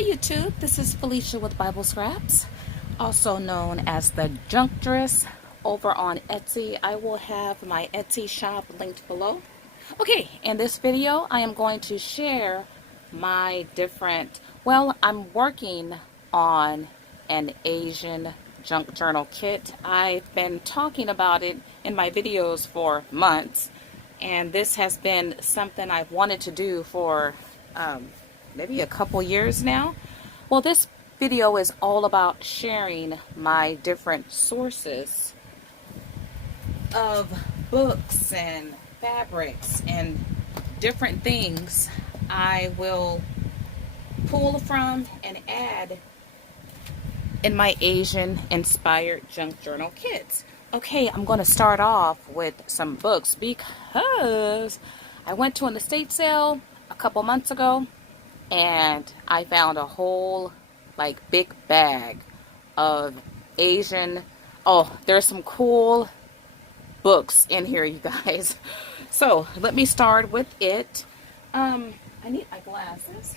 Hi YouTube, this is Felicia with Bible Scraps, also known as the Junktress over on Etsy. I will have my Etsy shop linked below. Okay, in this video I am going to share my I'm working on an Asian junk journal kit. I've been talking about it in my videos for months, and this has been something I've wanted to do for maybe a couple years now. Well, this video is all about sharing my different sources of books and fabrics and different things I will pull from and add in my Asian inspired junk journal kits. Okay, I'm going to start off with some books because I went to an estate sale a couple months ago and I found a whole big bag of Asian. Oh, there's some cool books in here, you guys. So let me start with it. I need my glasses.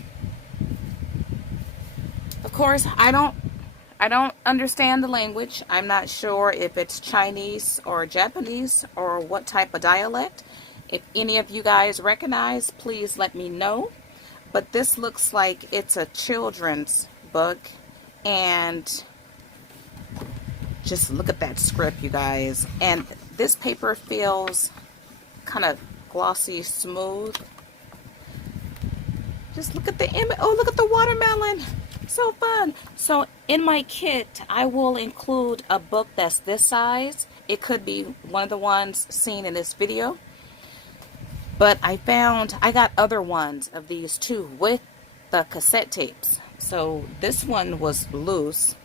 Of course, I don't understand the language. I'm not sure if it's Chinese or Japanese or what type of dialect. If any of you guys recognize, please let me know. But this looks like it's a children's book, and just look at that script, you guys. And this paper feels kind of glossy smooth. Just look at the image. Oh, look at the watermelon. So fun. So in my kit, I will include a book that's this size. It could be one of the ones seen in this video. But I got other ones of these too with the cassette tapes. So this one was loose.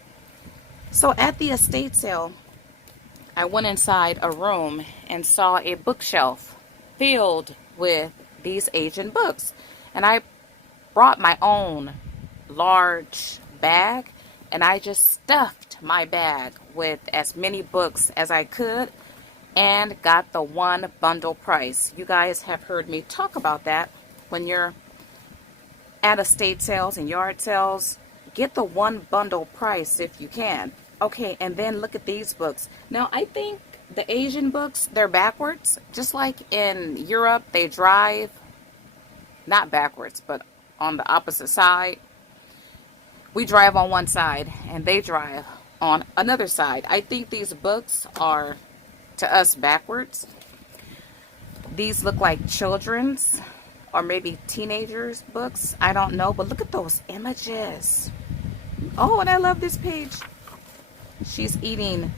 So at the estate sale, I went inside a room and saw a bookshelf filled with these Asian books. And I brought my own large bag, and I just stuffed my bag with as many books as I could and got the one bundle price. You guys have heard me talk about that. When you're at estate sales and yard sales, get the one bundle price if you can. Okay, and then look at these books. Now, I think the Asian books, they're backwards. Just like in Europe, they drive, not backwards, but on the opposite side. We drive on one side, and they drive on another side. I think these books are, to us, backwards. These look like children's or maybe teenagers books. I don't know, but look at those images. Oh, and I love this page. She's eating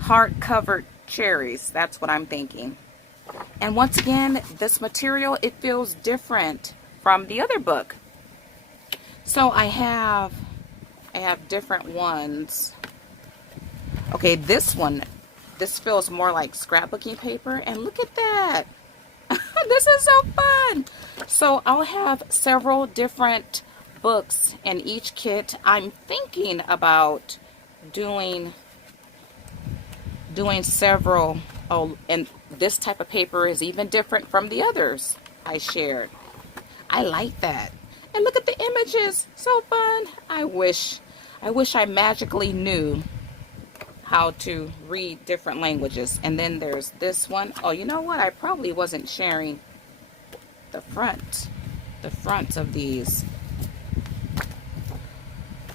heart-covered cherries. That's what I'm thinking. And once again, this material, it feels different from the other book. So I have different ones. Okay, this feels more like scrapbooking paper, and look at that. This is so fun. So I'll have several different books in each kit. I'm thinking about doing several. Oh, and this type of paper is even different from the others I shared. I like that. And look at the images. So fun. I wish I magically knew how to read different languages. And then there's this one. Oh, you know what? I probably wasn't sharing the fronts of these.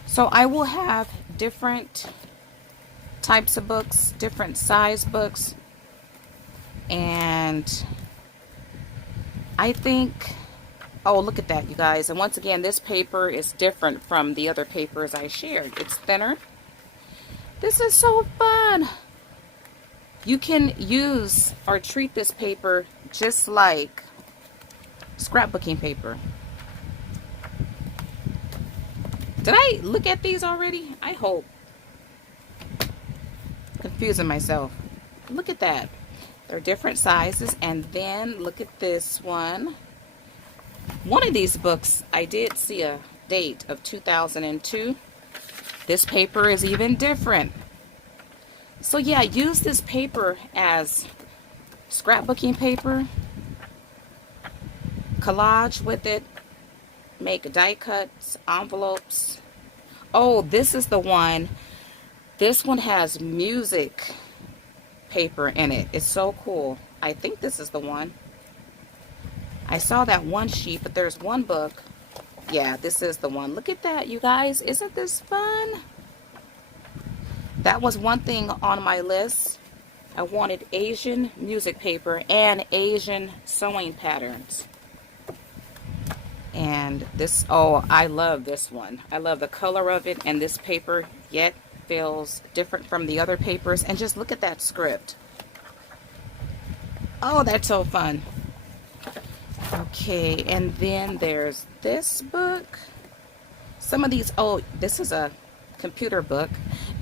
So I will have different types of books, different size books. And I think, oh, look at that, you guys. And once again, this paper is different from the other papers I shared. It's thinner. This is so fun. You can use or treat this paper just like scrapbooking paper. Did I look at these already? I hope. Confusing myself. Look at that. They're different sizes. And then look at this one. One of these books, I did see a date of 2002. This paper is even different. So yeah, use this paper as scrapbooking paper. Collage with it. make die cuts, envelopes. Oh, this is the one. This one has music paper in it. It's so cool. I think this is the one. I saw that one sheet, but there's one book. Yeah, this is the one. Look at that, you guys. Isn't this fun? That was one thing on my list. I wanted Asian music paper and Asian sewing patterns. And this, oh, I love this one. I love the color of it, and this paper yet feels different from the other papers. And just look at that script. Oh, that's so fun. Okay, and then there's this book. Some of these, oh, this is a computer book.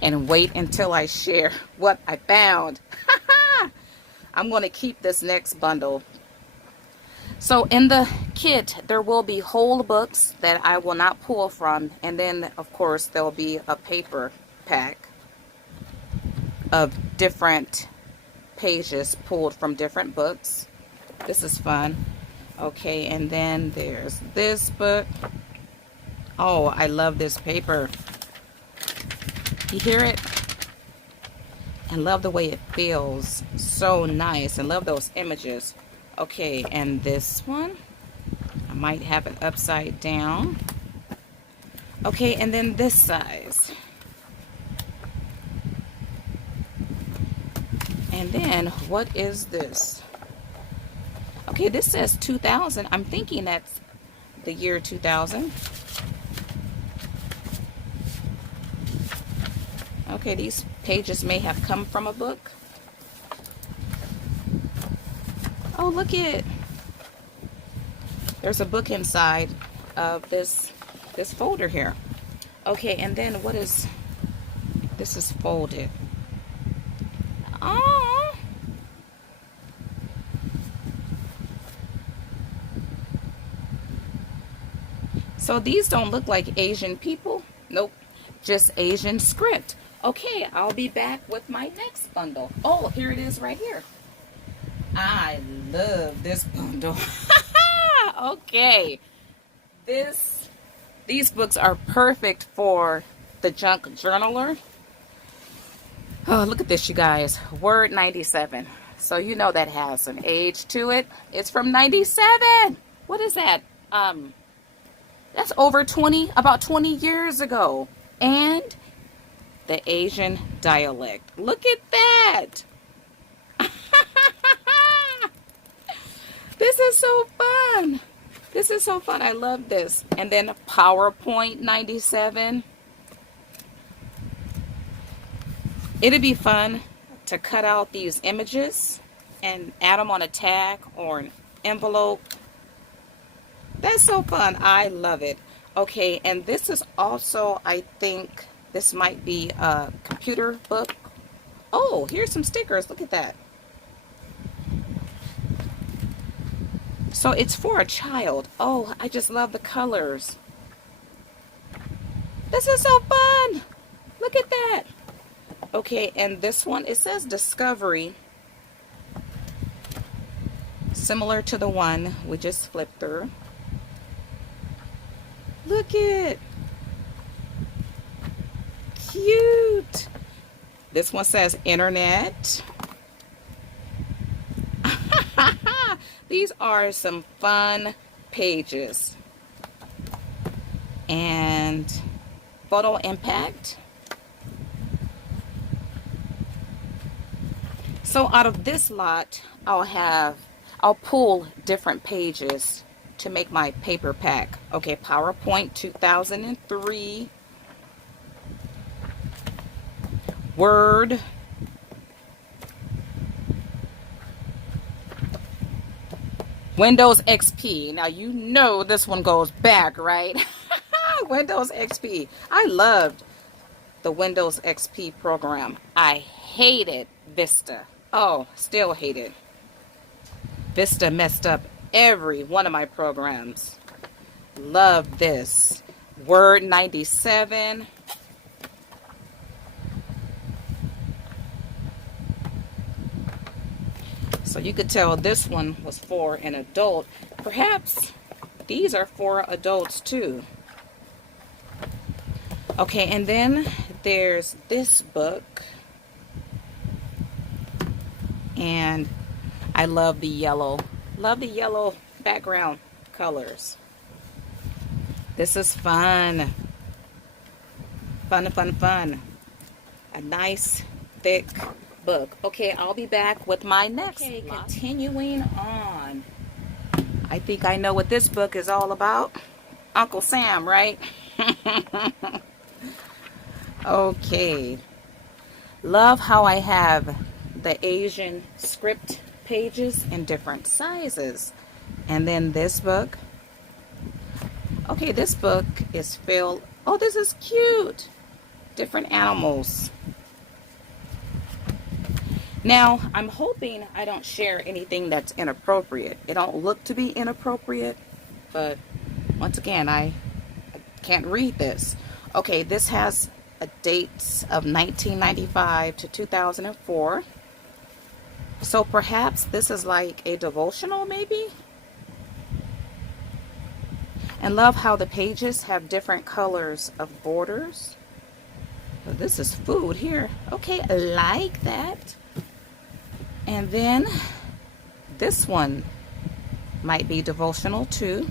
And wait until I share what I found. I'm going to keep this next bundle. So in the kit, there will be whole books that I will not pull from. And then, of course, there'll be a paper pack of different pages pulled from different books. This is fun. Okay, and then there's this book. Oh, I love this paper. You hear it? And love the way it feels. So nice. And love those images. Okay, and this one, I might have it upside down. Okay, and then this size. And then, what is this? Okay, this says 2000. I'm thinking that's the year 2000. Okay, these pages may have come from a book. Oh, look it. There's a book inside of this folder here. Okay, and then what is this? Is folded. Oh. So these don't look like Asian people. Nope, just Asian script. Okay, I'll be back with my next bundle. Oh, here it is right here. I love this bundle. Okay. These books are perfect for the junk journaler. Oh, look at this, you guys. Word 97. So you know that has an age to it. It's from 97. What is that? That's over about 20 years ago. And the Asian dialect. Look at that. This is so fun. This is so fun. I love this. And then PowerPoint 97. It'd be fun to cut out these images and add them on a tag or an envelope. That's so fun. I love it. Okay, and this is also, I think, this might be a computer book. Oh, here's some stickers. Look at that. So it's for a child. Oh, I just love the colors. This is so fun. Look at that. Okay, and this one, it says Discovery. Similar to the one we just flipped through. Look it. Cute. This one says Internet. These are some fun pages. And Photo Impact. So out of this lot, I'll pull different pages to make my paper pack. Okay, PowerPoint 2003. Word. Windows XP. Now you know this one goes back, right? Windows XP. I loved the Windows XP program. I hated Vista. Oh, still hate it. Vista messed up every one of my programs. Love this. Word 97. So you could tell this one was for an adult. Perhaps these are for adults too. Okay, and then there's this book. And I love the yellow. Love the yellow background colors. This is fun. Fun, fun, fun. A nice, thick book. Okay, I'll be back with my next. Okay, continuing on. I think I know what this book is all about. Uncle Sam, right? Okay. Love how I have the Asian script pages in different sizes. And then this book. Okay, this book is filled. Oh, this is cute. Different animals. Now, I'm hoping I don't share anything that's inappropriate. It don't look to be inappropriate, but once again, I can't read this. Okay, this has a dates of 1995 to 2004. So perhaps this is like a devotional maybe? And love how the pages have different colors of borders. Oh, this is food here. Okay, I like that. And then this one might be devotional too.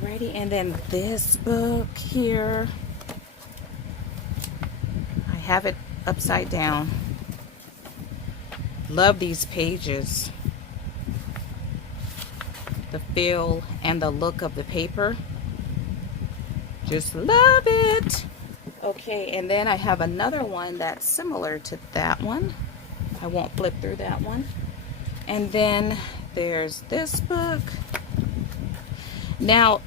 Alrighty, and then this book here. I have it upside down. Love these pages. The feel and the look of the paper. Just love it. Okay, and then I have another one that's similar to that one. I won't flip through that one. And then there's this book. Now,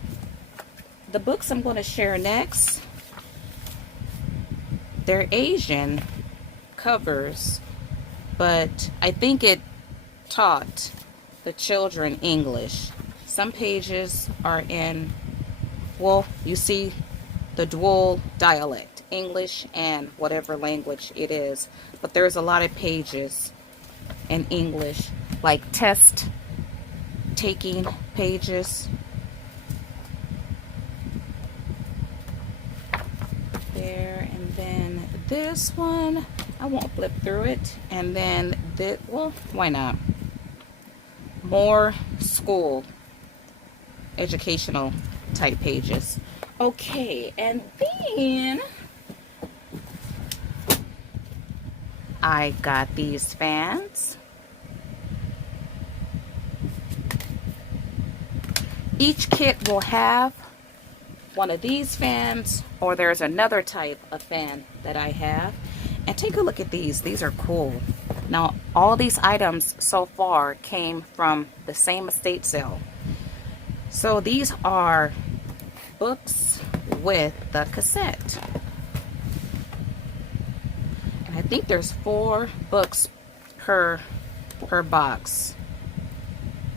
the books I'm going to share next, they're Asian covers, but I think it taught the children English. Some pages are in, well, you see the dual dialect, English and whatever language it is, but there's a lot of pages in English, like test taking pages. There, and then this one, I won't flip through it, and then this, well, why not? More school, educational type pages. Okay, and then I got these fans. Each kit will have one of these fans, or there's another type of fan that I have. And take a look at these. These are cool. Now, all these items so far came from the same estate sale. So these are books with the cassette. And I think there's 4 books per box.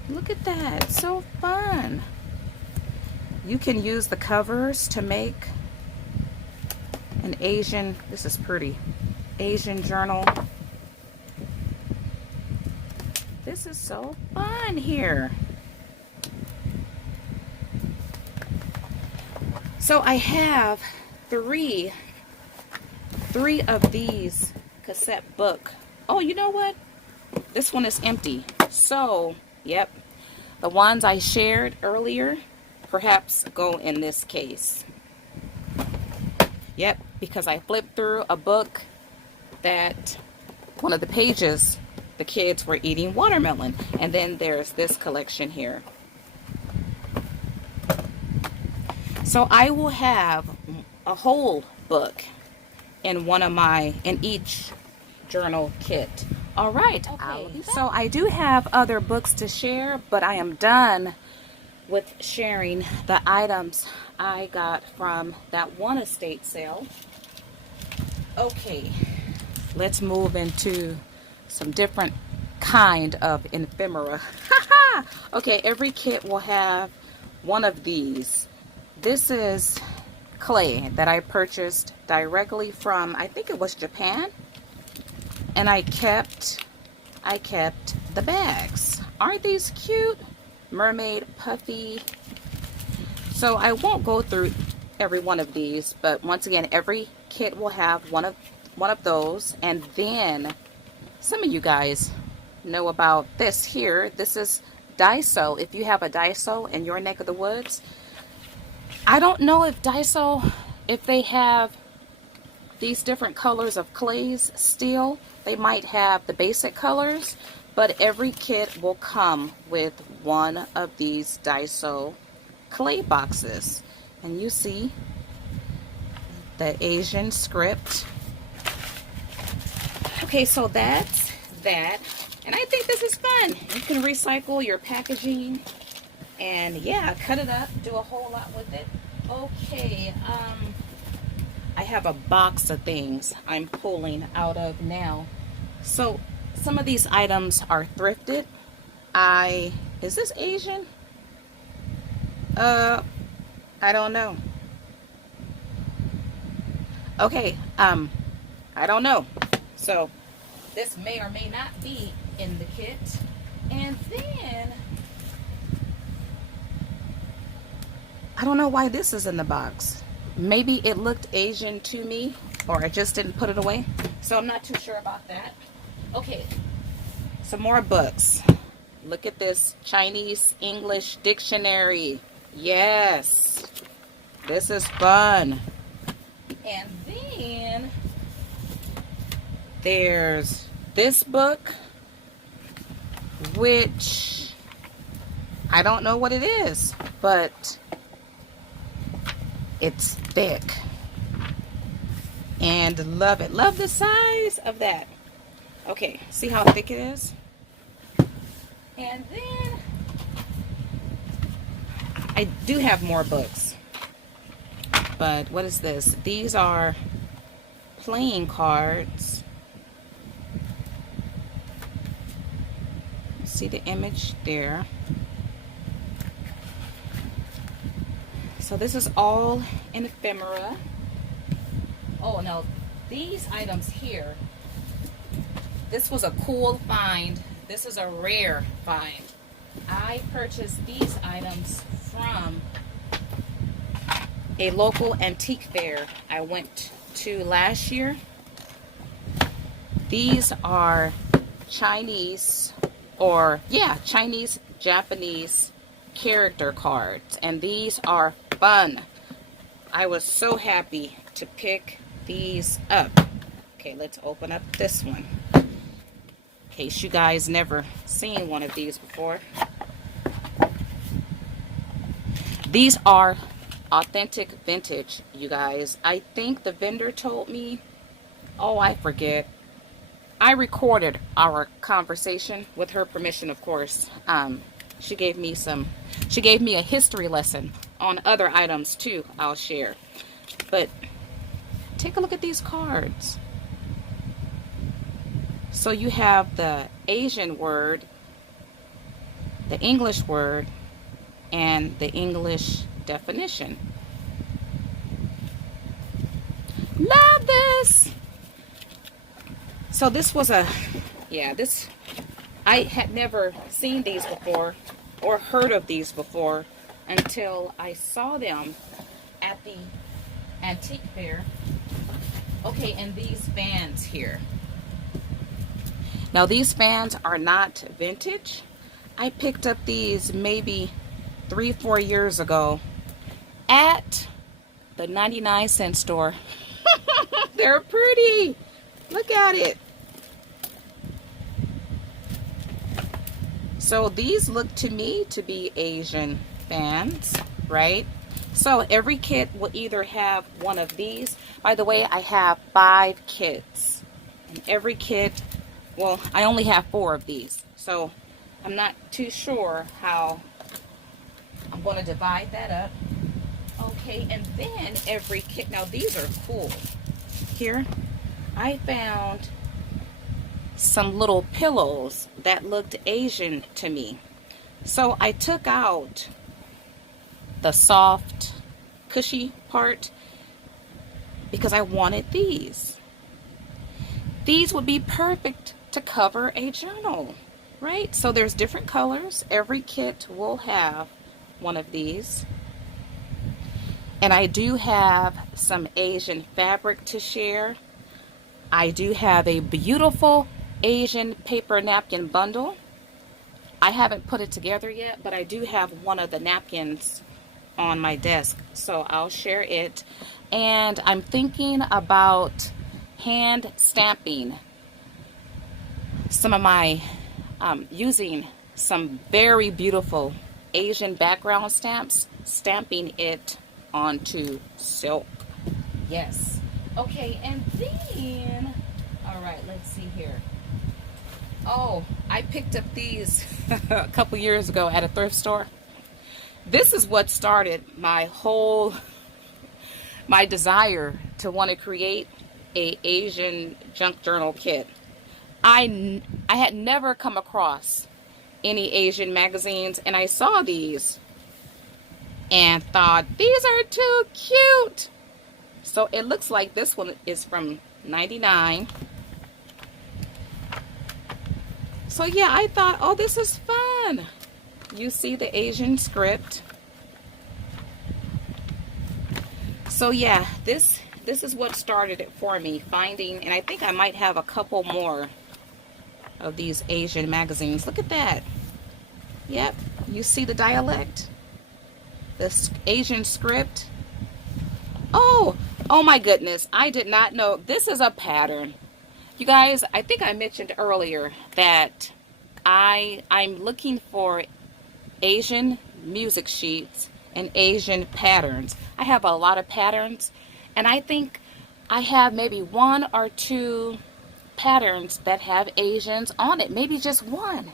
Look at that. So fun. You can use the covers to make an Asian, this is pretty, Asian journal. This is so fun here. So I have three of these cassette book. Oh, you know what? This one is empty. So, yep, the ones I shared earlier perhaps go in this case. Yep, because I flipped through a book that one of the pages, the kids were eating watermelon. And then there's this collection here. So I will have a whole book in each journal kit. All right. Okay. So I do have other books to share, but I am done with sharing the items I got from that one estate sale. Okay, let's move into some different kind of ephemera. Okay, every kit will have one of these. This is clay that I purchased directly from, I think it was Japan. And I kept the bags. Aren't these cute? Mermaid, puffy. So I won't go through every one of these, but once again, every kit will have one of those. And then some of you guys know about this here. This is Daiso. If you have a Daiso in your neck of the woods, I don't know if Daiso, if they have these different colors of clays still. They might have the basic colors, but every kit will come with one of these Daiso clay boxes. And you see the Asian script. Okay, so that's that. And I think this is fun. You can recycle your packaging and yeah, cut it up, do a whole lot with it. Okay, I have a box of things I'm pulling out of now. So some of these items are thrifted. Is this Asian? I don't know. Okay, I don't know. So this may or may not be in the kit. And then I don't know why this is in the box. Maybe it looked Asian to me, or I just didn't put it away. So I'm not too sure about that. Okay, some more books. Look at this Chinese English dictionary. Yes, this is fun. And then there's this book, which I don't know what it is, but it's thick. And love it. Love the size of that. Okay, see how thick it is? And then I do have more books. But what is this? These are playing cards. See the image there. So this is all in ephemera. Oh no, these items here, this was a cool find. This is a rare find. I purchased these items from a local antique fair I went to last year. These are Chinese, or yeah, Chinese Japanese character cards, and these are fun. I was so happy to pick these up. Okay, let's open up this one. In case you guys never seen one of these before. These are authentic vintage, you guys. I think the vendor told me, oh, I forget. I recorded our conversation with her permission, of course. She gave me a history lesson on other items too, I'll share. But take a look at these cards. So you have the Asian word, the English word, and the English definition. Love this! So this was I had never seen these before or heard of these before until I saw them at the antique fair. Okay, and these fans here. Now these fans are not vintage. I picked up these maybe 3-4 years ago at the 99-cent store. They're pretty. Look at it. So these look to me to be Asian fans, right? So every kit will either have one of these. By the way, I have 5 kits. And every kit, well, I only have 4 of these. So I'm not too sure how I'm going to divide that up. Okay, and then every kit, now these are cool. Here, I found some little pillows that looked Asian to me. So I took out the soft, cushy part because I wanted these. These would be perfect to cover a journal. right? So there's different colors. Every kit will have one of these. And I do have some Asian fabric to share. I do have a beautiful Asian paper napkin bundle. I haven't put it together yet, but I do have one of the napkins on my desk, so I'll share it. And I'm thinking about hand stamping some of my, using some very beautiful Asian background stamps, stamping it onto silk. Yes. Okay, and then, all right, let's see here. Oh, I picked up these a couple years ago at a thrift store. This is what started my desire to want to create a Asian junk journal kit. I had never come across any Asian magazines, and I saw these and thought, these are too cute. So it looks like this one is from '99. So yeah, I thought, oh, this is fun. You see the Asian script. So yeah, this is what started it for me, finding, and I think I might have a couple more of these Asian magazines. Look at that. Yep, you see the dialect, the Asian script. Oh my goodness, I did not know this is a pattern. You guys, I think I mentioned earlier that I'm looking for Asian music sheets and Asian patterns. I have a lot of patterns, and I think I have maybe one or two patterns that have Asians on it, maybe just one.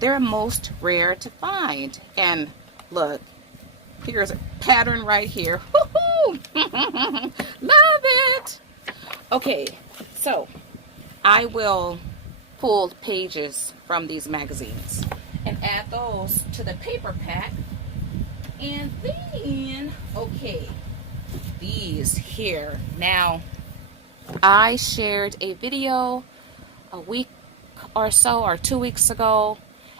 They're most rare to find. And look, here's a pattern right here. Woohoo! Love it. Okay, so I will pull pages from these magazines and add those to the paper pack. And then, okay, these here. Now, I shared a video a week or so, or 2 weeks ago,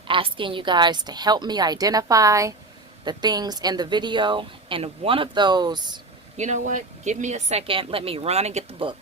asking you guys to help me identify the things in the video. And one of those, you know what? Give me a second. Let me run and get the book.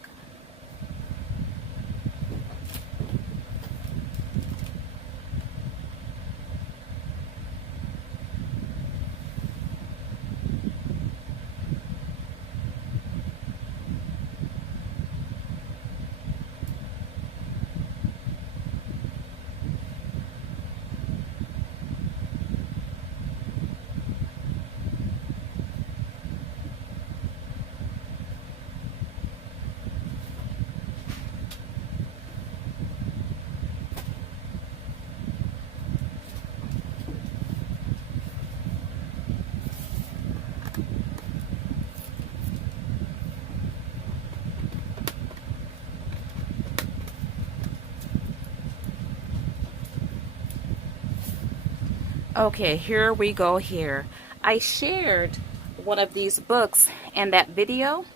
Okay, here we go here. I shared one of these books in that video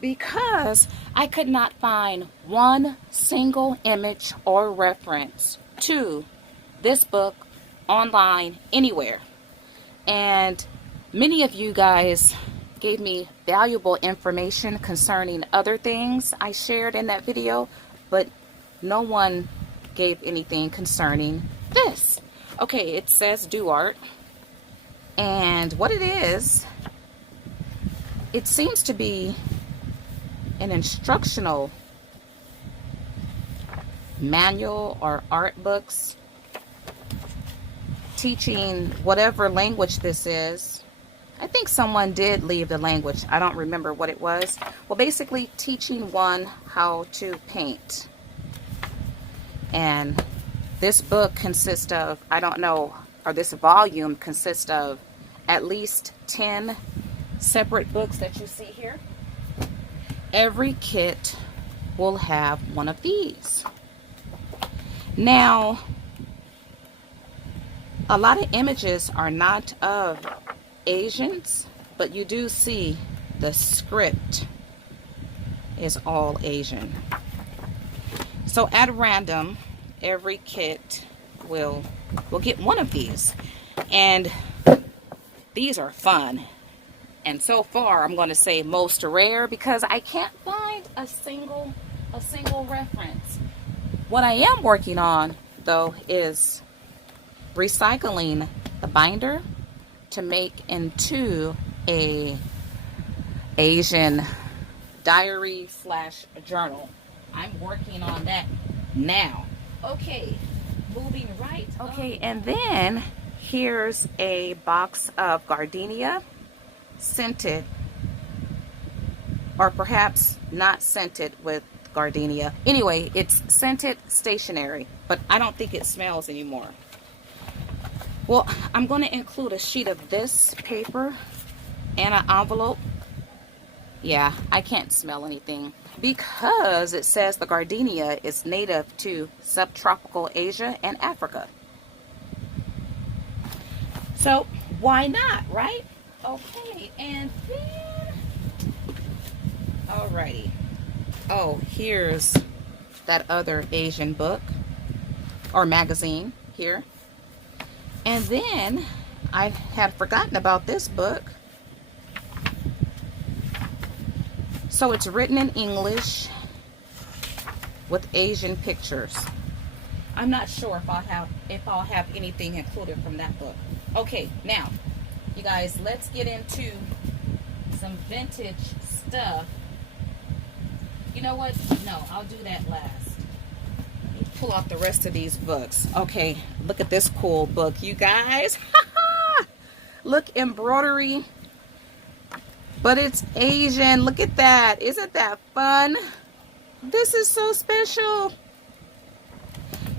because I could not find one single image or reference to this book online anywhere. And many of you guys gave me valuable information concerning other things I shared in that video, but no one gave anything concerning this. Okay, it says Duart, and what it is, it seems to be an instructional manual or art books teaching whatever language this is. I think someone did leave the language. I don't remember what it was. Well, basically teaching one how to paint. And this book consists of, I don't know, or this volume consists of at least 10 separate books that you see here. Every kit will have one of these. Now, a lot of images are not of Asians, but you do see the script is all Asian. So at random, every kit will get one of these. And these are fun. And so far, I'm going to say most rare because I can't find a single reference. What I am working on, though, is recycling the binder to make into a Asian diary slash journal. I'm working on that now. Okay, moving right. Okay, and then here's a box of gardenia, scented, or perhaps not scented with gardenia. Anyway, it's scented stationery, but I don't think it smells anymore. Well, I'm going to include a sheet of this paper and an envelope. Yeah, I can't smell anything because it says the gardenia is native to subtropical Asia and Africa. So why not, right? Okay, and then, alrighty. Oh, here's that other Asian book or magazine here. And then I had forgotten about this book. So it's written in English with Asian pictures. I'm not sure if I'll have anything included from that book. Okay, now, you guys, let's get into some vintage stuff. You know what? No, I'll do that last. Let me pull out the rest of these books. Okay, look at this cool book, you guys. Look, embroidery. But it's Asian. Look at that. Isn't that fun? This is so special.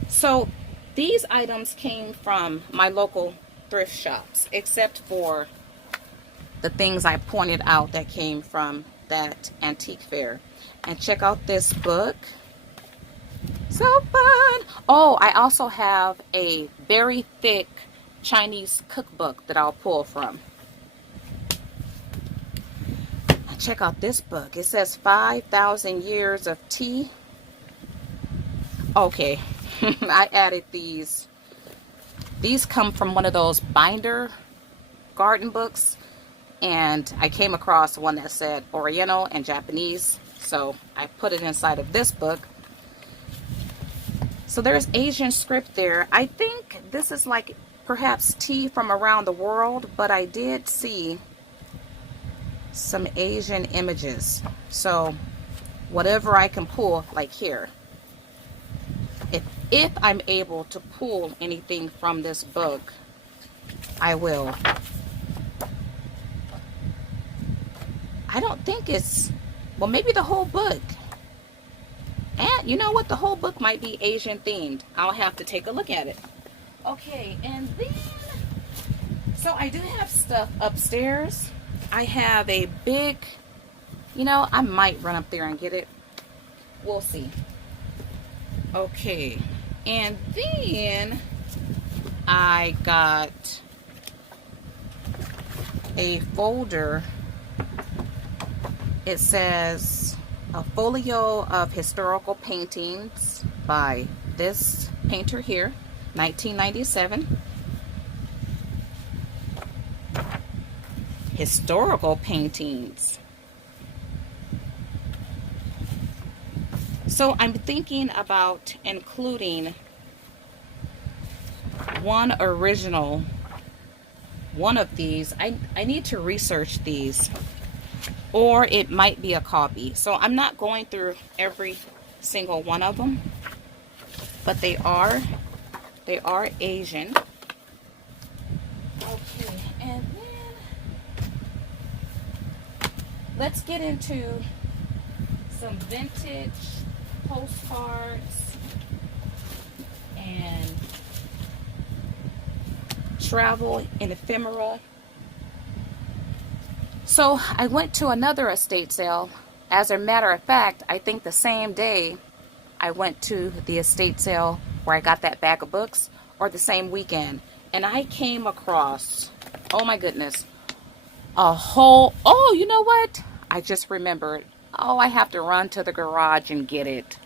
So these items came from my local thrift shops, except for the things I pointed out that came from that antique fair. And check out this book. So fun. Oh, I also have a very thick Chinese cookbook that I'll pull from. Check out this book. It says 5,000 years of tea. Okay, I added these. These come from one of those binder garden books, and I came across one that said Oriental and Japanese, so I put it inside of this book. So there's Asian script there. I think this is like perhaps tea from around the world, but I did see some Asian images. So whatever I can pull, like here, if I'm able to pull anything from this book, I will. I don't think it's, well, maybe the whole book. And you know what, the whole book might be Asian themed. I'll have to take a look at it. Okay, and then, so I do have stuff upstairs. I have a big, you know, I might run up there and get it. We'll see. Okay, and then I got a folder. It says a folio of historical paintings by this painter here, 1997. Historical paintings. So I'm thinking about including one original, one of these. I need to research these, or it might be a copy. So I'm not going through every single one of them, but they are Asian. Okay, and then let's get into some vintage postcards and travel and ephemera. So I went to another estate sale. As a matter of fact, I think the same day I went to the estate sale where I got that bag of books, or the same weekend, and I came across, oh my goodness, a whole, oh, you know what? I just remembered. Oh, I have to run to the garage and get it.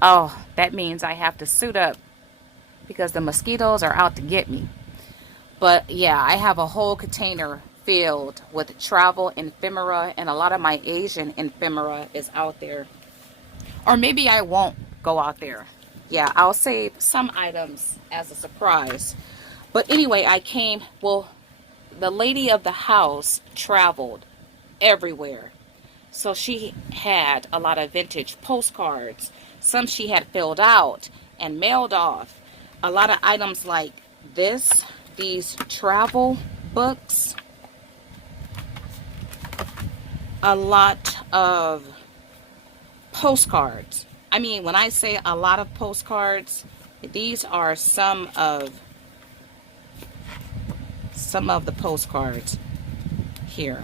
Oh, that means I have to suit up because the mosquitoes are out to get me. But yeah, I have a whole container filled with travel ephemera, and a lot of my Asian ephemera is out there. Or maybe I won't go out there. Yeah, I'll save some items as a surprise. But anyway, well, the lady of the house traveled everywhere. So she had a lot of vintage postcards. Some she had filled out and mailed off. A lot of items like these travel books. A lot of postcards. I mean, when I say a lot of postcards, these are some of the postcards here.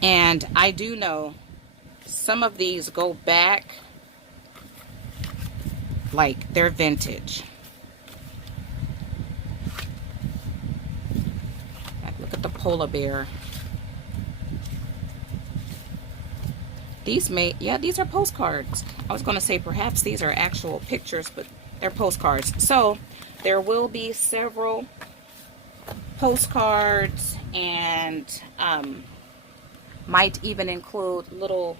And I do know some of these go back like they're vintage. Like, look at the polar bear. These are postcards. I was going to say perhaps these are actual pictures, but they're postcards. So there will be several postcards, and might even include little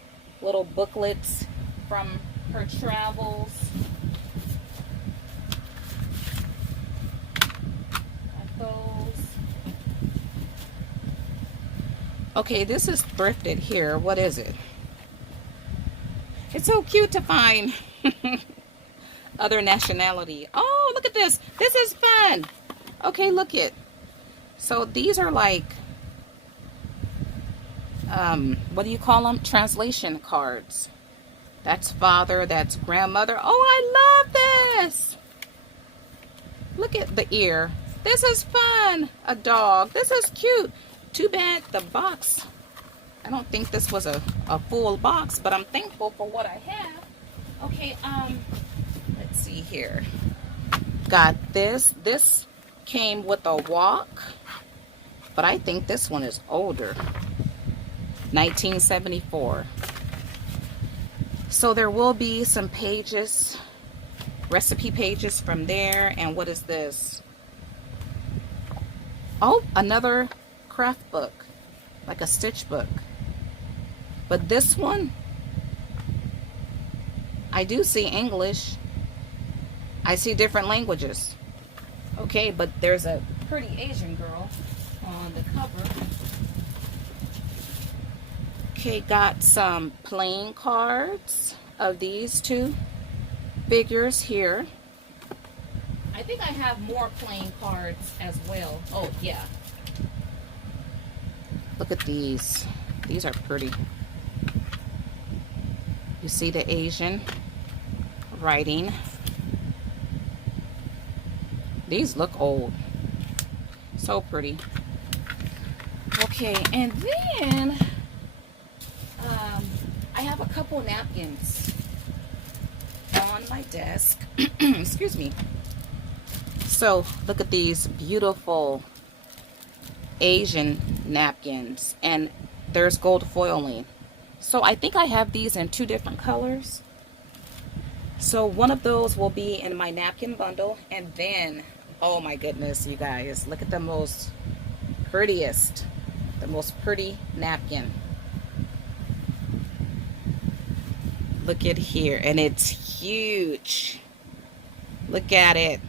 booklets from her travels. Like those. Okay, this is thrifted here. What is it? It's so cute to find other nationality. Oh, look at this. This is fun. Okay, look it. So these are like, what do you call them? Translation cards. That's father, that's grandmother. Oh, I love this. Look at the ear. This is fun. A dog. This is cute. Too bad the box. I don't think this was a full box, but I'm thankful for what I have. Okay, let's see here. Got this. This came with a walk, but I think this one is older. 1974. So there will be some pages, recipe pages from there. And what is this? Oh, another craft book, like a stitch book. But this one, I do see English. I see different languages. Okay, but there's a pretty Asian girl on the cover. Okay, got some playing cards of these two figures here. I think I have more playing cards as well. Oh, yeah. Look at these. These are pretty. You see the Asian writing. These look old. So pretty. Okay, and then I have a couple napkins on my desk. Excuse me. So look at these beautiful Asian napkins, and there's gold foiling. So I think I have these in 2 different colors. So one of those will be in my napkin bundle, and then, oh my goodness, you guys, look at the most pretty napkin. Look at here, and it's huge. Look at it.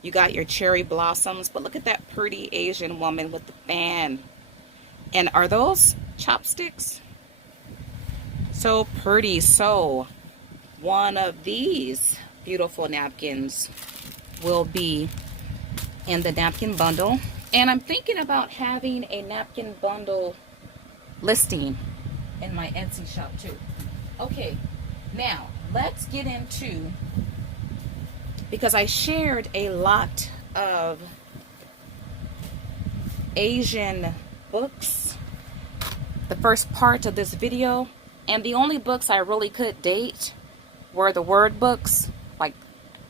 You got your cherry blossoms, but look at that pretty Asian woman with the fan. And are those chopsticks? So pretty. So one of these beautiful napkins will be in the napkin bundle. And I'm thinking about having a napkin bundle listing in my Etsy shop too. Okay, now let's get into, because I shared a lot of Asian books the first part of this video, and the only books I really could date were the word books, like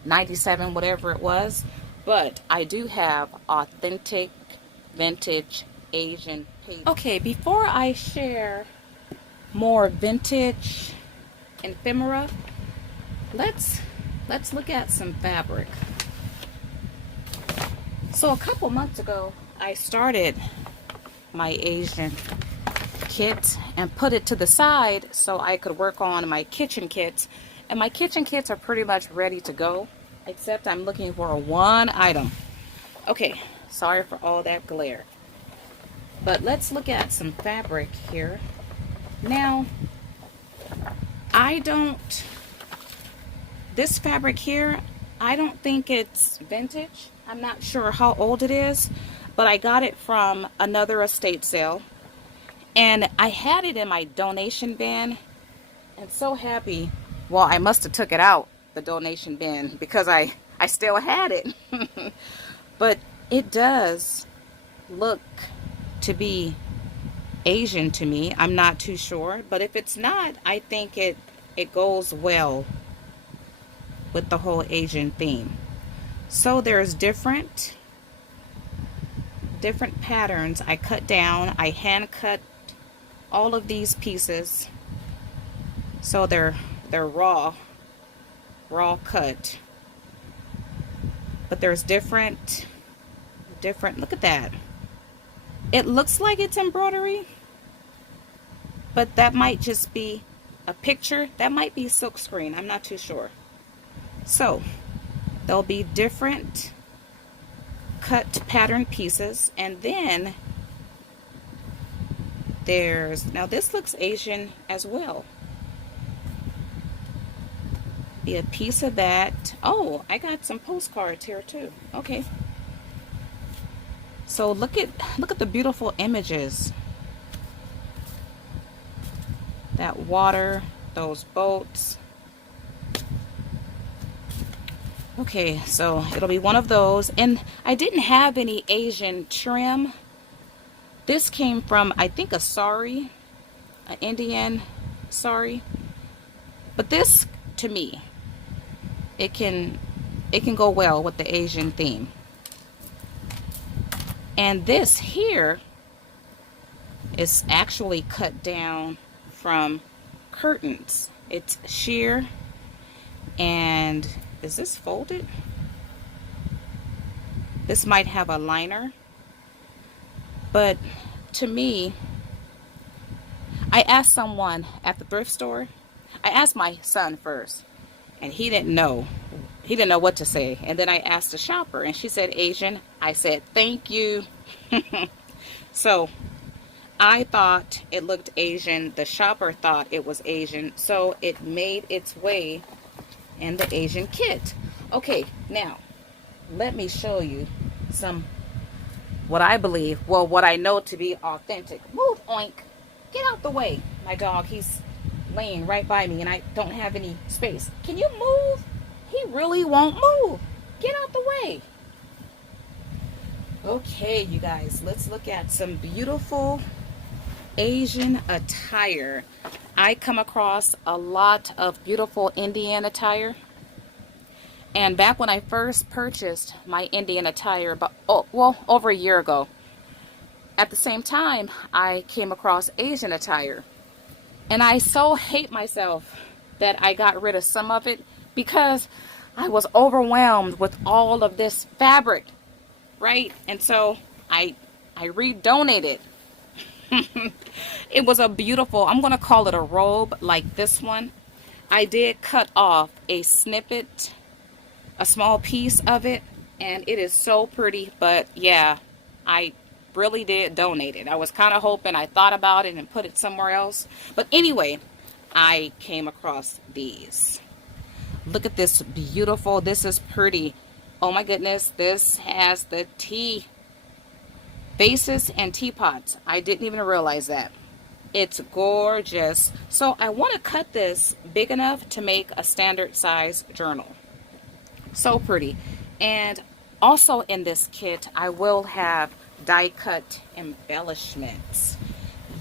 97, whatever it was. But I do have authentic vintage Asian pages. Okay, before I share more vintage ephemera, let's look at some fabric. So a couple months ago, I started my Asian kit and put it to the side so I could work on my kitchen kits. And my kitchen kits are pretty much ready to go, except I'm looking for one item. Okay, sorry for all that glare. But let's look at some fabric here. Now, this fabric here, I don't think it's vintage. I'm not sure how old it is, but I got it from another estate sale. And I had it in my donation bin. And so happy. Well, I must have took it out, the donation bin, because I still had it. But it does look to be Asian to me. I'm not too sure. But if it's not, I think it goes well with the whole Asian theme. So there's different patterns I cut down. I hand cut all of these pieces, so they're raw cut. But there's different, look at that. It looks like it's embroidery, but that might just be a picture. That might be silk screen. I'm not too sure. So there'll be different cut pattern pieces, and then now this looks Asian as well. Be a piece of that. Oh, I got some postcards here too. Okay. So look at the beautiful images. That water, those boats. Okay, so it'll be one of those. And I didn't have any Asian trim. This came from, I think, a sari, an Indian sari. But this, to me, it can go well with the Asian theme. And this here is actually cut down from curtains. It's sheer. And is this folded? This might have a liner. But to me, I asked someone at the thrift store. I asked my son first, and he didn't know. He didn't know what to say. And then I asked the shopper, and she said Asian. I said, thank you. So I thought it looked Asian. The shopper thought it was Asian. So it made its way in the Asian kit. Okay, now let me show you some, what I believe, well, what I know to be authentic. Move, Oink. Get out the way. My dog, he's laying right by me and I don't have any space. Can you move? He really won't move. Get out the way. Okay, you guys, let's look at some beautiful Asian attire. I come across a lot of beautiful Indian attire. And back when I first purchased my Indian attire, about, over a year ago, at the same time, I came across Asian attire. And I so hate myself that I got rid of some of it because I was overwhelmed with all of this fabric, right? And so I redonated. It was a beautiful, I'm going to call it a robe like this one. I did cut off a snippet, a small piece of it, and it is so pretty. But yeah, I really did donate it. I was kind of hoping, I thought about it and put it somewhere else. But anyway, I came across these. Look at this beautiful, this is pretty. Oh my goodness, this has the tea vases and teapots. I didn't even realize that. It's gorgeous. So I want to cut this big enough to make a standard size journal. So pretty. And also in this kit, I will have die cut embellishments.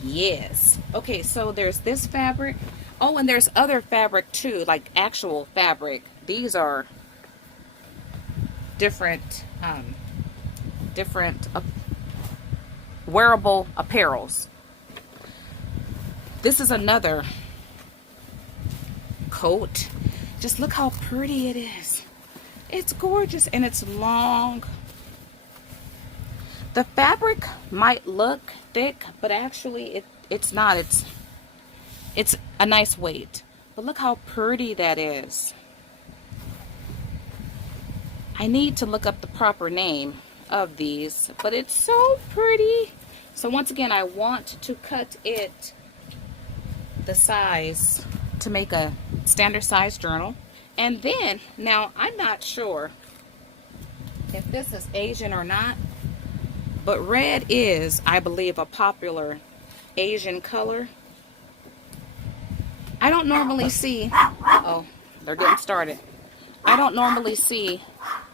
Yes. Okay, so there's this fabric. Oh, and there's other fabric too, like actual fabric. These are different wearable apparels. This is another coat. Just look how pretty it is. It's gorgeous and it's long. The fabric might look thick, but actually it's not. It's a nice weight. But look how pretty that is. I need to look up the proper name of these, but it's so pretty. So once again, I want to cut it the size to make a standard size journal. And then, now I'm not sure if this is Asian or not, but red is, I believe, a popular Asian color. I don't normally see, oh, they're getting started. I don't normally see,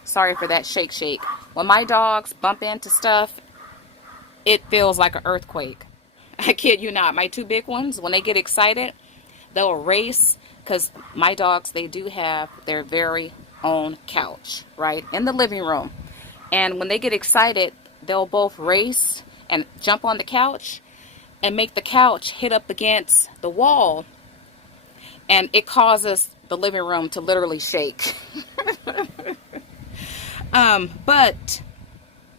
sorry for that shake. When my dogs bump into stuff, it feels like an earthquake. I kid you not. My two big ones, when they get excited, they'll race, because my dogs, they do have their very own couch, right, in the living room. And when they get excited, they'll both race and jump on the couch and make the couch hit up against the wall. And it causes the living room to literally shake. But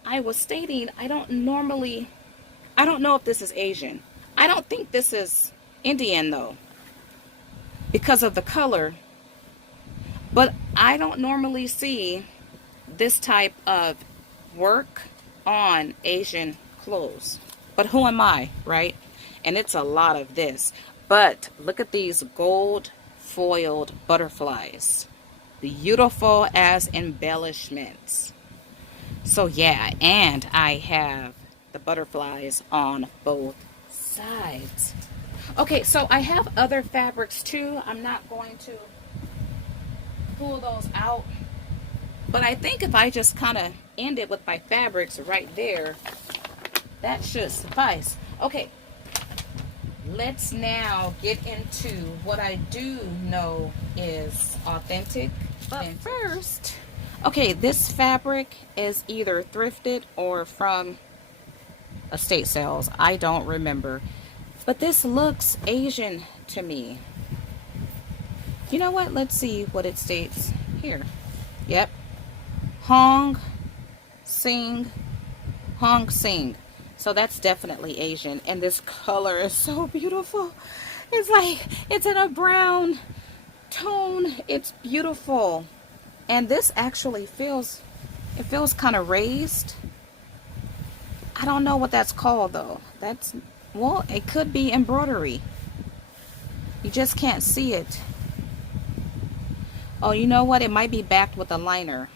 I was stating, I don't know if this is Asian. I don't think this is Indian though, because of the color. But I don't normally see this type of work on Asian clothes. But who am I, right? And it's a lot of this. But look at these gold foiled butterflies. Beautiful as embellishments. So yeah, and I have the butterflies on both sides. Okay, so I have other fabrics too. I'm not going to pull those out, but I think if I just kind of end it with my fabrics right there, that should suffice. Okay, let's now get into what I do know is authentic. But first, okay, this fabric is either thrifted or from estate sales. I don't remember. But this looks Asian to me. You know what? Let's see what it states here. Yep. Hong Sing. So that's definitely Asian. And this color is so beautiful. It's like, it's in a brown tone. It's beautiful. And this actually feels kind of raised. I don't know what that's called though. Well, it could be embroidery. You just can't see it. Oh, you know what? It might be backed with a liner.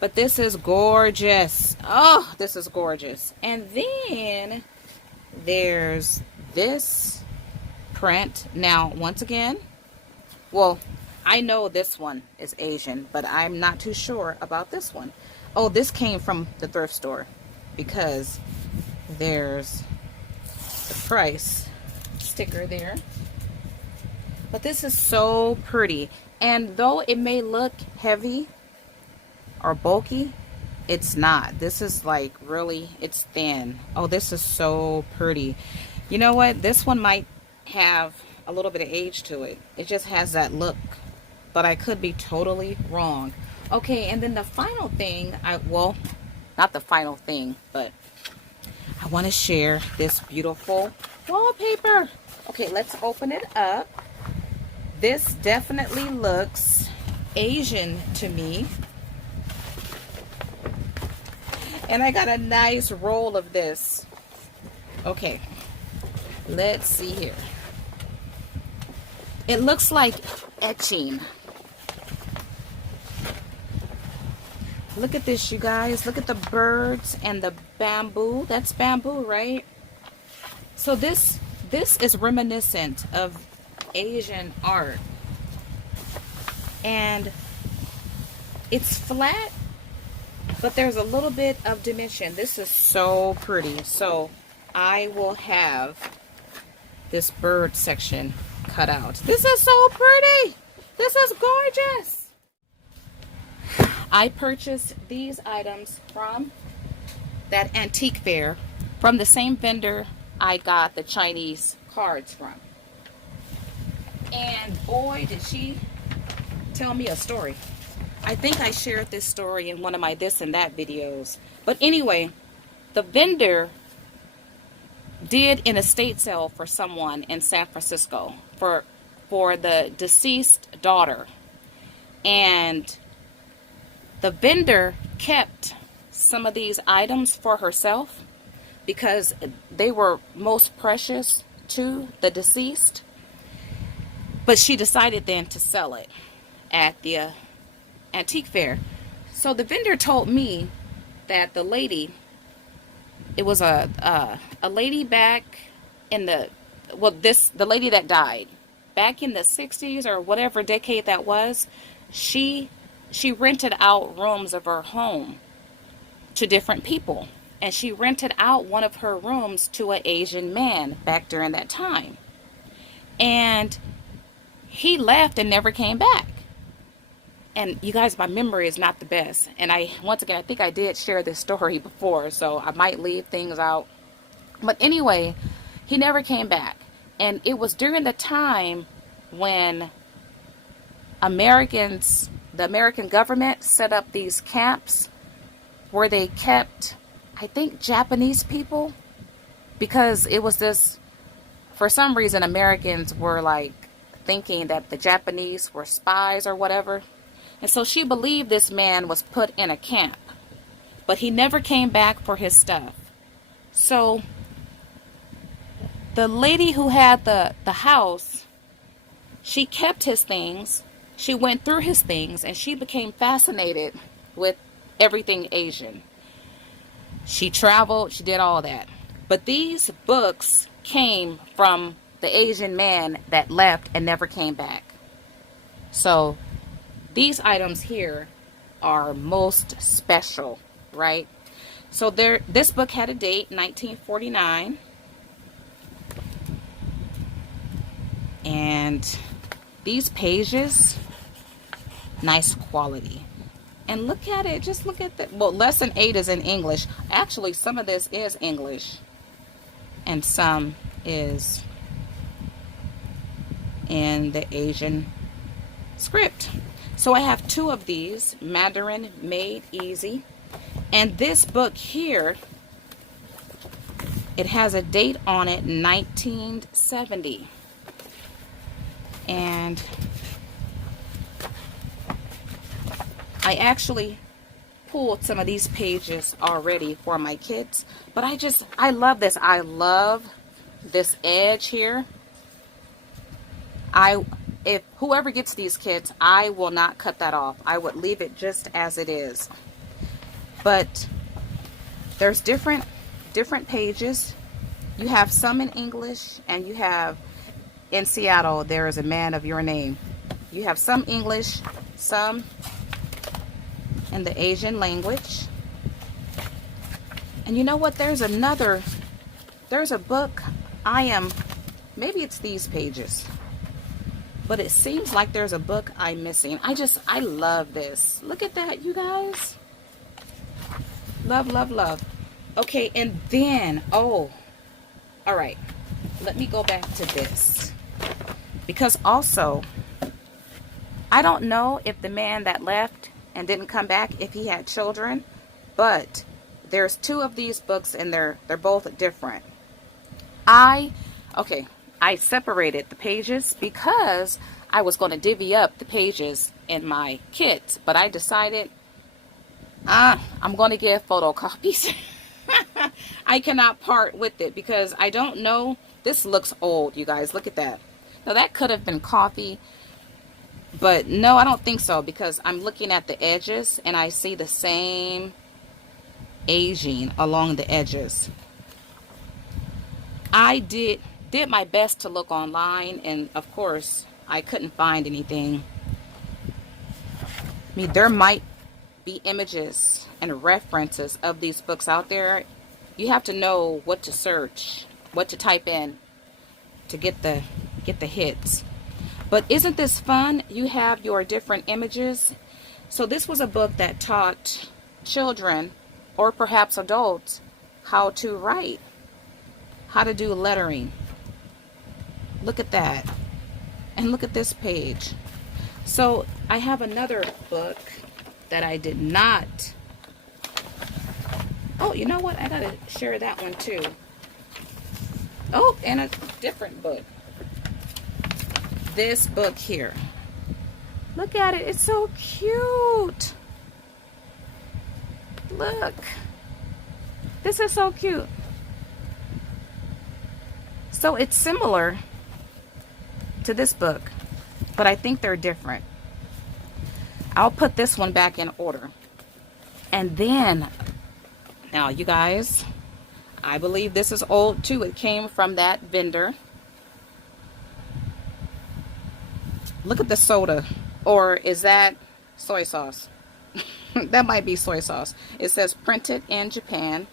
But this is gorgeous. Oh, this is gorgeous. And then there's this print. Now, once again, well, I know this one is Asian, but I'm not too sure about this one. Oh, this came from the thrift store because there's the price sticker there. But this is so pretty. And though it may look heavy or bulky, it's not. This is like really, it's thin. Oh, this is so pretty. You know what? This one might have a little bit of age to it. It just has that look, but I could be totally wrong. Okay, and then the final thing, well, not the final thing, but I want to share this beautiful wallpaper. Okay, let's open it up. This definitely looks Asian to me. And I got a nice roll of this. Okay, let's see here. It looks like etching. Look at this, you guys. Look at the birds and the bamboo. That's bamboo, right? So this is reminiscent of Asian art. And it's flat, but there's a little bit of dimension. This is so pretty. So I will have this bird section cut out. This is so pretty. This is gorgeous. I purchased these items from that antique fair, from the same vendor I got the Chinese cards from. And boy, did she tell me a story. I think I shared this story in one of my this and that videos. But anyway, the vendor did an estate sale for someone in San Francisco for the deceased daughter. And the vendor kept some of these items for herself because they were most precious to the deceased. But she decided then to sell it at the antique fair. So the vendor told me that the lady, it was a lady back in the, well, the lady that died back in the 60s or whatever decade that was, she rented out rooms of her home to different people. And she rented out one of her rooms to an Asian man back during that time. And he left and never came back. And you guys, my memory is not the best. And once again, I think I did share this story before, so I might leave things out. But anyway, he never came back. And it was during the time when the American government set up these camps where they kept, I think, Japanese people. Because it was this, for some reason, Americans were like thinking that the Japanese were spies or whatever. And so she believed this man was put in a camp, but he never came back for his stuff. So the lady who had the house, she kept his things, she went through his things, and she became fascinated with everything Asian. She traveled, she did all that. But these books came from the Asian man that left and never came back. So these items here are most special, right? So this book had a date, 1949. And these pages, nice quality. And look at it, just look at that. Well, lesson 8 is in English. Actually, some of this is English. And some is in the Asian script. So I have 2 of these, Mandarin Made Easy. And this book here, it has a date on it, 1970. And I actually pulled some of these pages already for my kids. But I love this. I love this edge here. If whoever gets these kids, I will not cut that off. I would leave it just as it is. But there's different pages. You have some in English, and you have, in Seattle, there is a man of your name. You have some English, some in the Asian language. And you know what? There's a book. Maybe it's these pages. But it seems like there's a book I'm missing. I love this. Look at that, you guys. Love, love, love. Okay, and then, all right. Let me go back to this. Because also, I don't know if the man that left and didn't come back, if he had children. But there's 2 of these books, and they're both different. I separated the pages because I was going to divvy up the pages in my kits, but I decided I'm going to get photocopies. I cannot part with it because I don't know. This looks old, you guys. Look at that. Now that could have been coffee, but no, I don't think so, because I'm looking at the edges and I see the same aging along the edges. I did my best to look online, and of course I couldn't find anything. I mean, there might be images and references of these books out there. You have to know what to search, what to type in to get the hits. But isn't this fun? You have your different images. So this was a book that taught children, or perhaps adults, how to write, how to do lettering. Look at that. And look at this page. So I have another book that I did not. Oh, you know what? I gotta share that one too. Oh, and a different book. This book here. Look at it. It's so cute. Look. This is so cute. So it's similar to this book, but I think they're different. I'll put this one back in order. And then, now you guys, I believe this is old too. It came from that vendor. Look at the soda. Or is that soy sauce? That might be soy sauce. It says printed in Japan.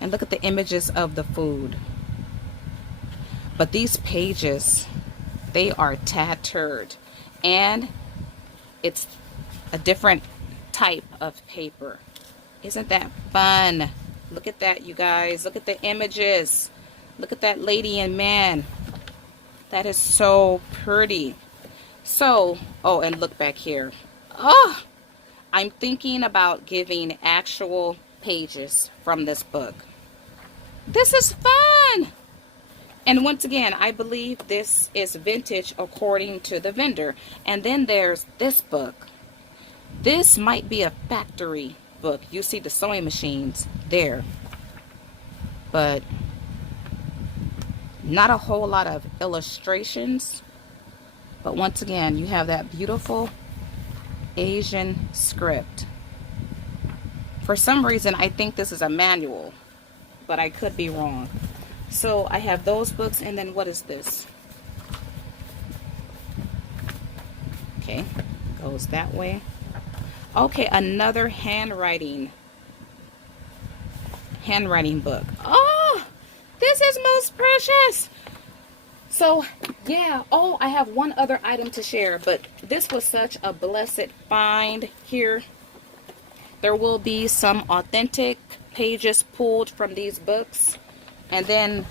And look at the images of the food. But these pages, they are tattered. And it's a different type of paper. Isn't that fun? Look at that, you guys. Look at the images. Look at that lady and man. That is so pretty. So, oh, and look back here. Oh, I'm thinking about giving actual pages from this book. This is fun. And once again, I believe this is vintage according to the vendor. And then there's this book. This might be a factory book. You see the sewing machines there. But not a whole lot of illustrations. But once again, you have that beautiful Asian script. For some reason, I think this is a manual, but I could be wrong. So I have those books, and then what is this? Okay, goes that way. Okay, another handwriting book. Oh, this is most precious. So, yeah. Oh, I have one other item to share, but this was such a blessed find here. There will be some authentic pages pulled from these books. And then,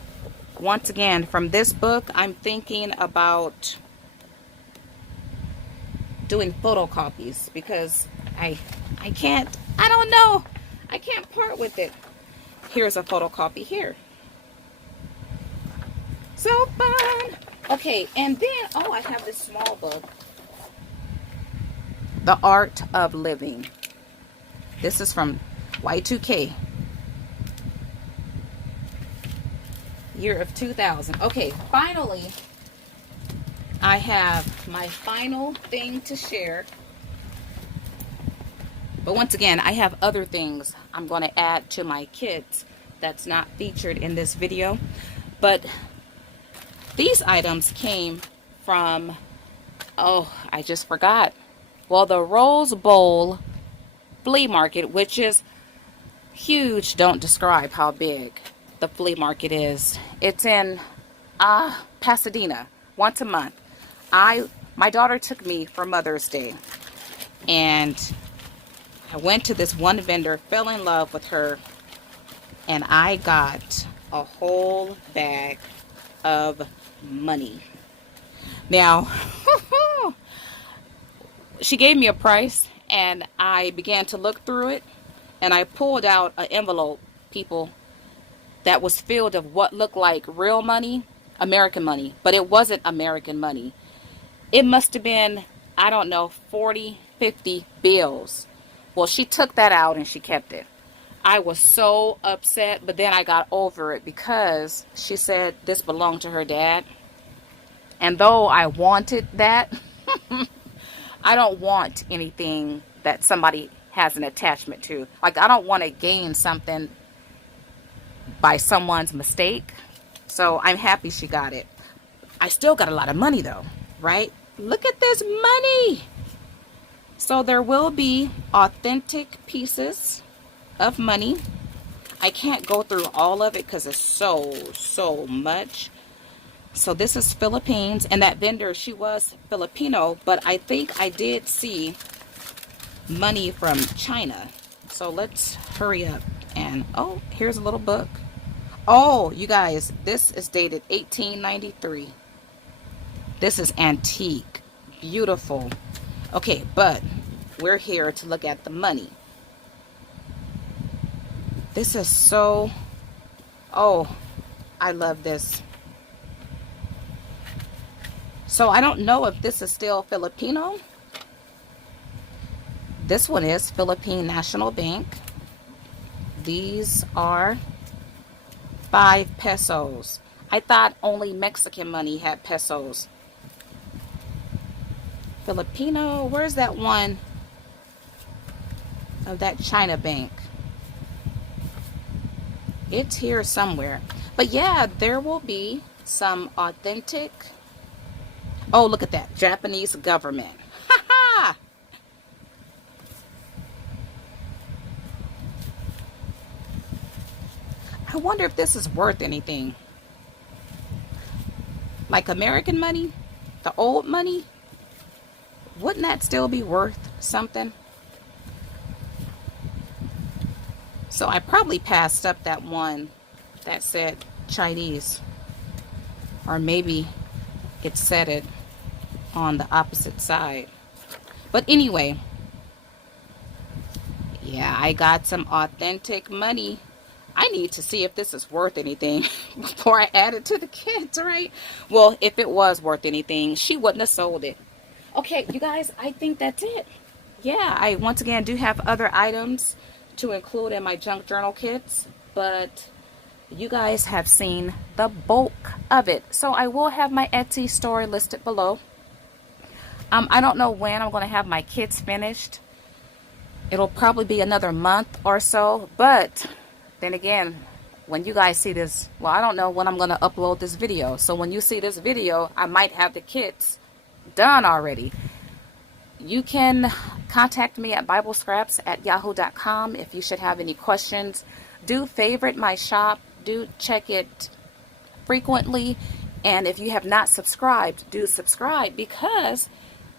once again, from this book, I'm thinking about doing photocopies because I don't know. I can't part with it. Here's a photocopy here. So fun. Okay, and then, oh, I have this small book. The Art of Living. This is from Y2K. Year of 2000. Okay, finally, I have my final thing to share. But once again, I have other things I'm going to add to my kits that's not featured in this video. But these items came from, oh, I just forgot. Well, the Rose Bowl flea market, which is huge. Don't describe how big the flea market is. It's in Pasadena once a month. My daughter took me for Mother's Day, and I went to this one vendor, fell in love with her, and I got a whole bag of money. Now, she gave me a price, and I began to look through it, and I pulled out an envelope, people, that was filled of what looked like real money, American money, but it wasn't American money. It must have been, I don't know, 40, 50 bills. Well, she took that out and she kept it. I was so upset, but then I got over it because she said this belonged to her dad. And though I wanted that, I don't want anything that somebody has an attachment to. Like, I don't want to gain something by someone's mistake. So I'm happy she got it. I still got a lot of money though, right? Look at this money. So there will be authentic pieces of money. I can't go through all of it because it's so much. So this is Philippines, and that vendor, she was Filipino, but I think I did see money from China. So let's hurry up. And oh, here's a little book. Oh, you guys, this is dated 1893. This is antique. Beautiful. Okay, but we're here to look at the money. This is so... Oh, I love this. So I don't know if this is still Filipino. This one is Philippine National Bank. These are 5 pesos. I thought only Mexican money had pesos. Filipino, where's that one of that China bank? It's here somewhere. But yeah, there will be some authentic... Oh, look at that. Japanese government. Ha ha! I wonder if this is worth anything. Like American money, the old money, wouldn't that still be worth something? So I probably passed up that one that said Chinese. Or maybe it said it on the opposite side. But anyway, yeah, I got some authentic money. I need to see if this is worth anything before I add it to the kids, right? Well, if it was worth anything, she wouldn't have sold it. Okay, you guys, I think that's it. Yeah, I once again do have other items to include in my junk journal kits, but you guys have seen the bulk of it. So I will have my Etsy store listed below. I don't know when I'm going to have my kits finished. It'll probably be another month or so, but then again, when you guys see this, well, I don't know when I'm going to upload this video. So when you see this video, I might have the kits done already. You can contact me at biblescraps@yahoo.com if you should have any questions. Do favorite my shop. Do check it frequently. And if you have not subscribed, do subscribe, because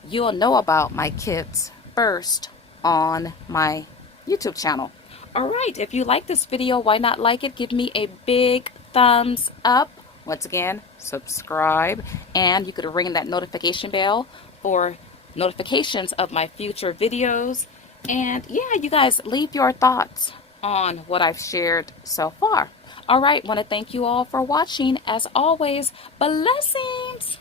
you'll know about my kits first on my YouTube channel. Alright, if you like this video, why not like it? Give me a big thumbs up. Once again, subscribe, and you could ring that notification bell for notifications of my future videos. And yeah, you guys, leave your thoughts on what I've shared so far. Alright, want to thank you all for watching. As always, blessings!